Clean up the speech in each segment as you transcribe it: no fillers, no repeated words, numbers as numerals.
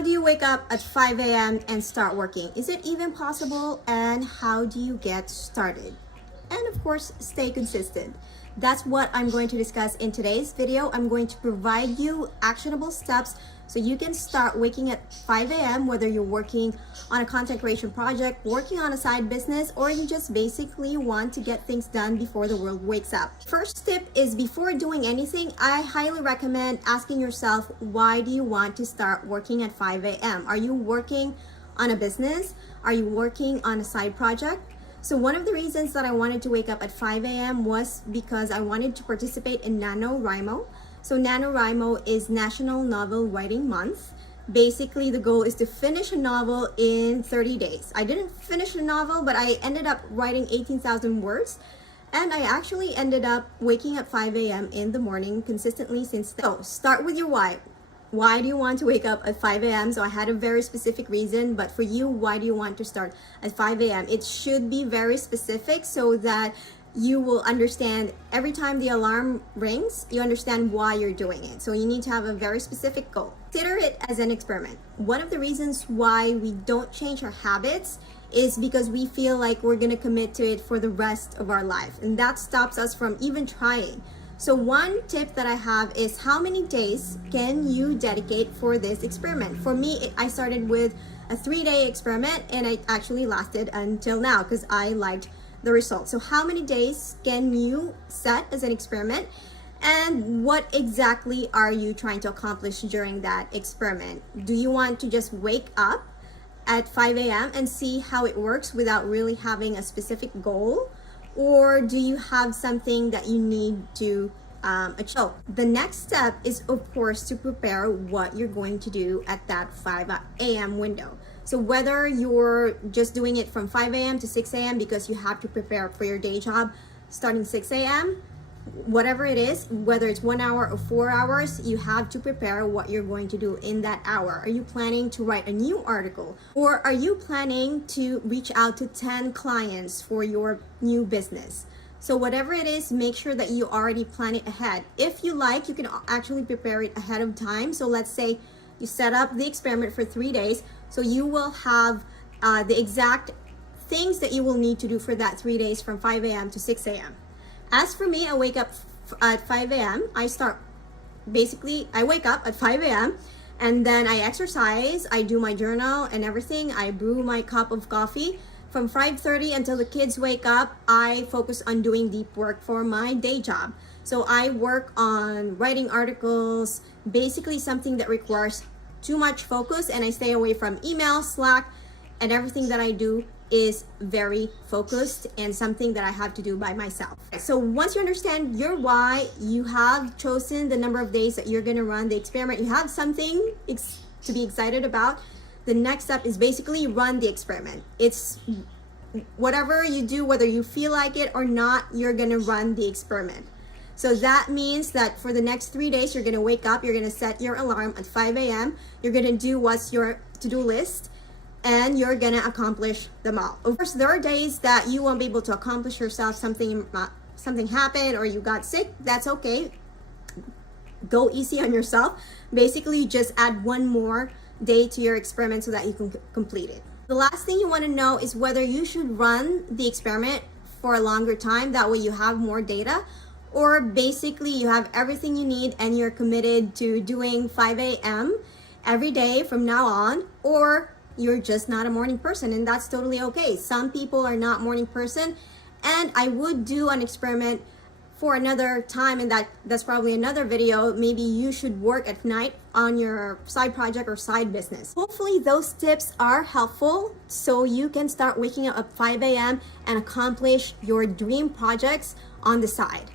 How do you wake up at 5 a.m. and start working? Is it even possible? And how do you get started? And of course, stay consistent. That's what I'm going to discuss in today's video. I'm going to provide you actionable steps so you can start waking at 5 a.m. whether you're working on a content creation project, working on a side business, or you just basically want to get things done before the world wakes up. First tip is, before doing anything, I highly recommend asking yourself, why do you want to start working at 5 a.m.? Are you working on a business? Are you working on a side project? So one of the reasons that I wanted to wake up at 5 a.m. was because I wanted to participate in NaNoWriMo. So NaNoWriMo is National Novel Writing Month. Basically, the goal is to finish a novel in 30 days. I didn't finish a novel, but I ended up writing 18,000 words. And I actually ended up waking up 5 a.m. in the morning consistently since then. So start with your why. Why do you want to wake up at 5 a.m.? So I had a very specific reason, but for you, why do you want to start at 5 a.m.? It should be very specific so that you will understand every time the alarm rings, you understand why you're doing it. So you need to have a very specific goal. Consider it as an experiment. One of the reasons why we don't change our habits is because we feel like we're gonna commit to it for the rest of our life. And that stops us from even trying. So one tip that I have is, how many days can you dedicate for this experiment? For me, I started with a 3-day experiment and it actually lasted until now because I liked the results. So how many days can you set as an experiment? And what exactly are you trying to accomplish during that experiment? Do you want to just wake up at 5 a.m. and see how it works without really having a specific goal? Or do you have something that you need to achieve? So the next step is, of course, to prepare what you're going to do at that 5 a.m. window. So whether you're just doing it from 5 a.m. to 6 a.m. because you have to prepare for your day job starting 6 a.m., whatever it is, whether it's 1 hour or 4 hours, you have to prepare what you're going to do in that hour. Are you planning to write a new article? Or are you planning to reach out to 10 clients for your new business? So whatever it is, make sure that you already plan it ahead. If you like, you can actually prepare it ahead of time. So let's say you set up the experiment for 3 days. So you will have the exact things that you will need to do for that 3 days from 5 a.m. to 6 a.m. As for me, I wake up at 5 a.m. I wake up at 5 a.m. and then I exercise, I do my journal and everything. I brew my cup of coffee. From 5:30 until the kids wake up, I focus on doing deep work for my day job. So I work on writing articles, basically something that requires too much focus, and I stay away from email, Slack, and everything that I do is very focused and something that I have to do by myself. So once you understand your why, you have chosen the number of days that you're gonna run the experiment, you have something to be excited about, the next step is basically run the experiment. It's whatever you do, whether you feel like it or not, you're gonna run the experiment. So that means that for the next 3 days, you're gonna wake up, you're gonna set your alarm at 5 a.m., you're gonna do what's your to-do list, and you're gonna accomplish them all. Of course, there are days that you won't be able to accomplish yourself, something happened or you got sick, that's okay. Go easy on yourself. Basically, just add one more day to your experiment so that you can complete it. The last thing you wanna know is whether you should run the experiment for a longer time, that way you have more data, or basically you have everything you need and you're committed to doing 5 a.m. every day from now on, or you're just not a morning person, and that's totally okay. Some people are not morning person, and I would do an experiment for another time, and that's probably another video. Maybe you should work at night on your side project or side business. Hopefully those tips are helpful so you can start waking up at 5 a.m. and accomplish your dream projects on the side.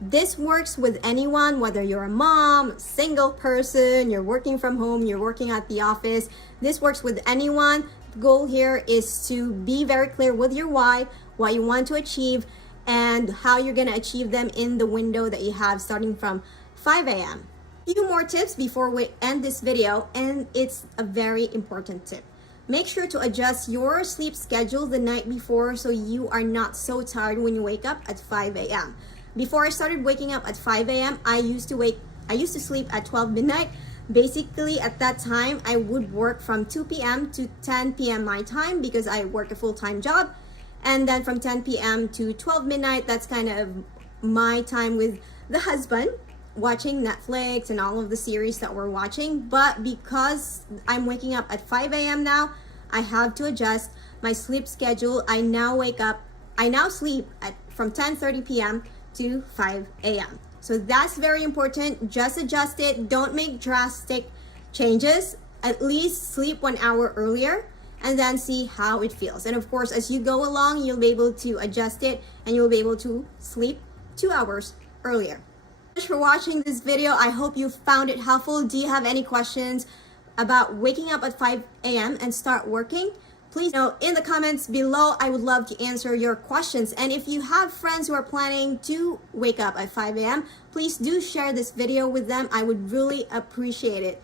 This works with anyone, whether you're a mom, single person, you're working from home, you're working at the office. This works with anyone. The goal here is to be very clear with your why, what you want to achieve, and how you're going to achieve them in the window that you have starting from 5 a.m. A few more tips before we end this video, and it's a very important tip. Make sure to adjust your sleep schedule the night before so you are not so tired when you wake up at 5 a.m. Before I started waking up at 5 a.m., I used to sleep at 12 midnight. Basically, at that time, I would work from 2 p.m. to 10 p.m. my time because I work a full-time job. And then from 10 p.m. to 12 midnight, that's kind of my time with the husband, watching Netflix and all of the series that we're watching. But because I'm waking up at 5 a.m. now, I have to adjust my sleep schedule. I now sleep at from 10:30 p.m. to 5 a.m. So that's very important. Just adjust it. Don't make drastic changes. At least sleep 1 hour earlier and then see how it feels. And of course, as you go along, you'll be able to adjust it and you'll be able to sleep 2 hours earlier. Thanks for watching this video. I hope you found it helpful. Do you have any questions about waking up at 5 a.m. and start working? Please know in the comments below. I would love to answer your questions. And if you have friends who are planning to wake up at 5 a.m., please do share this video with them. I would really appreciate it.